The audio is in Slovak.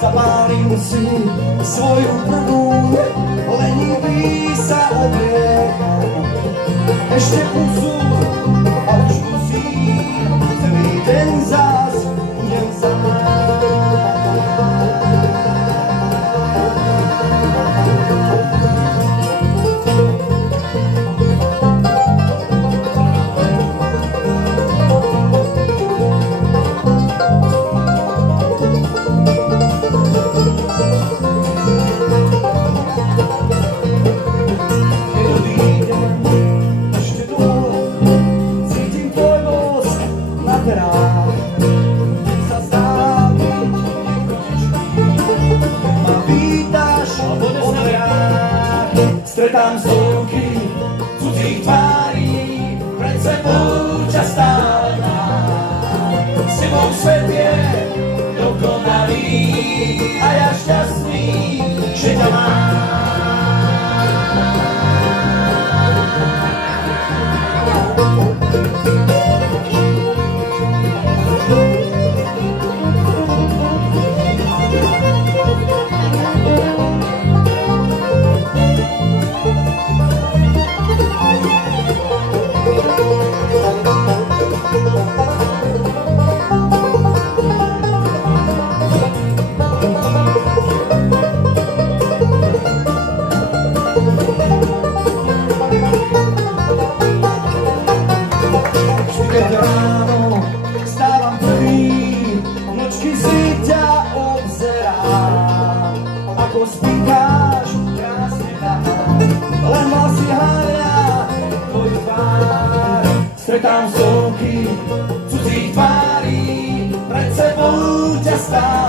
Zapálim si svoju prvú, lenivý sa obliekam. Ešte pusu a už musím, celý deň zás budem sám. Stretám stovky cudzích tvárí, pred sebou ťa stále mám. S tebou svet je dokonalý a ja šťastný, že ťa mám. Ráno stávam prvý, nočky si ťa obzerám. Ako spíkáš, krásne dám, len vlasy hália tvoju tvár. Stretám stovky cudzích tvárí, pred sebou ťa stávam.